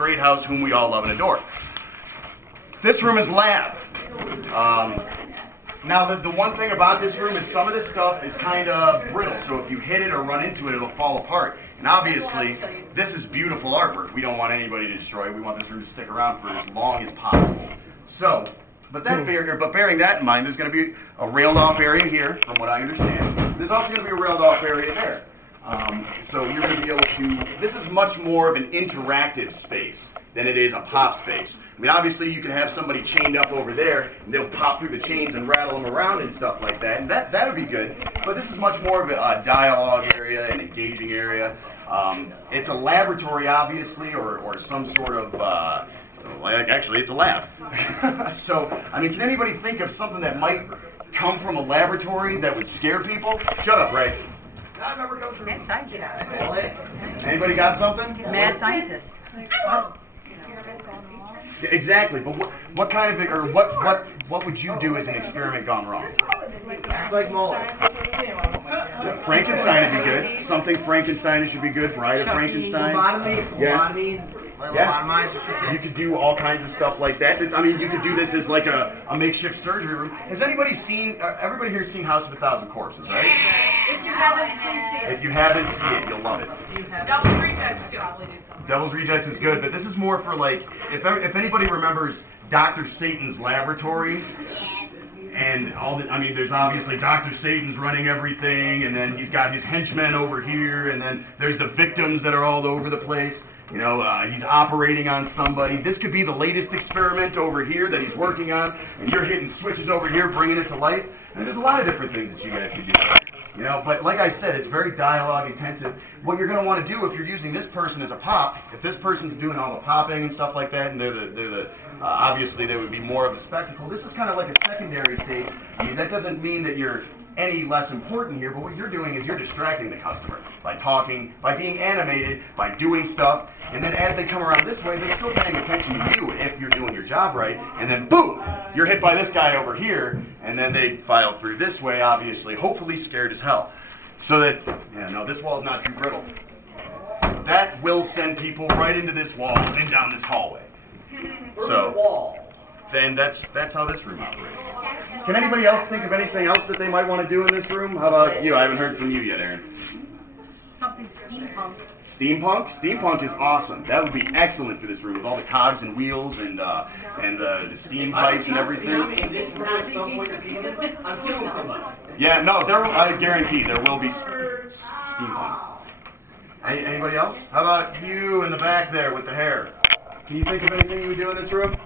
great house whom we all love and adore. This room is lab. Now, the one thing about this room is some of this stuff is kind of brittle, so if you hit it or run into it, it'll fall apart. And obviously, this is beautiful artwork. We don't want anybody to destroy it. We want this room to stick around for as long as possible. So, but bearing that in mind, there's going to be a railed-off area here, from what I understand. There's also going to be a railed-off area there. So you're going to be able to, this is much more of an interactive space than it is a pop space. I mean, obviously, you can have somebody chained up over there, and they'll pop through the chains and rattle them around and stuff like that, and that would be good. But this is much more of a dialogue area, an engaging area. It's a laboratory, obviously, or some sort of, actually, it's a lab. So, I mean, can anybody think of something that might come from a laboratory that would scare people? Shut up, Ray. Mad scientist. Anybody got something? Mad scientist. Exactly, but what kind of, or what would you do as an experiment gone wrong? Like Muller. Frankenstein would be good. Something Frankenstein should be good. Bride of Frankenstein. Lobotomy. You could do all kinds of stuff like that. I mean, you could do this as like a makeshift surgery room. Has anybody seen? Everybody here's seen House of a Thousand Corpses, right? If you haven't seen it. If you haven't seen it, you'll love it. Devil's Rejects probably do. Devil's Rejects is good, but this is more for like, if anybody remembers Dr. Satan's laboratory, and I mean, there's obviously Dr. Satan's running everything, and then he's got his henchmen over here, and then there's the victims that are all over the place. You know, he's operating on somebody. This could be the latest experiment over here that he's working on, and you're hitting switches over here, bringing it to life. And there's a lot of different things that you guys could do. You know, but like I said, it's very dialogue intensive. What you're going to want to do if you're using this person as a pop, if this person's doing all the popping and stuff like that, and obviously they would be more of a spectacle. This is kind of like a secondary stage. I mean, that doesn't mean that you're any less important here, but what you're doing is you're distracting the customer by talking, by being animated, by doing stuff, and then as they come around this way, they're still paying attention to you if you're doing your job right, and then boom, you're hit by this guy over here, and then they file through this way, obviously, hopefully scared as hell. So that, yeah, no, this wall's not too brittle. That will send people right into this wall and down this hallway. So, then that's how this room operates. Can anybody else think of anything else that they might want to do in this room? How about you? I haven't heard from you yet, Aaron. Something steampunk. Steampunk? Steampunk is awesome. That would be excellent for this room with all the cogs and wheels and the steam pipes and everything. Yeah, no, I guarantee there will be steampunk. Anybody else? How about you in the back there with the hair? Can you think of anything you would do in this room?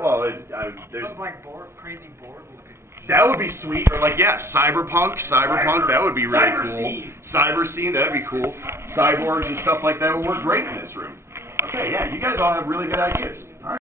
Well, there's like crazy board looking. That would be sweet, or like, yeah, cyberpunk, that would be really cool. Cyber scene, that'd be cool. Cyborgs and stuff like that would work great in this room. Okay, yeah, you guys all have really good ideas.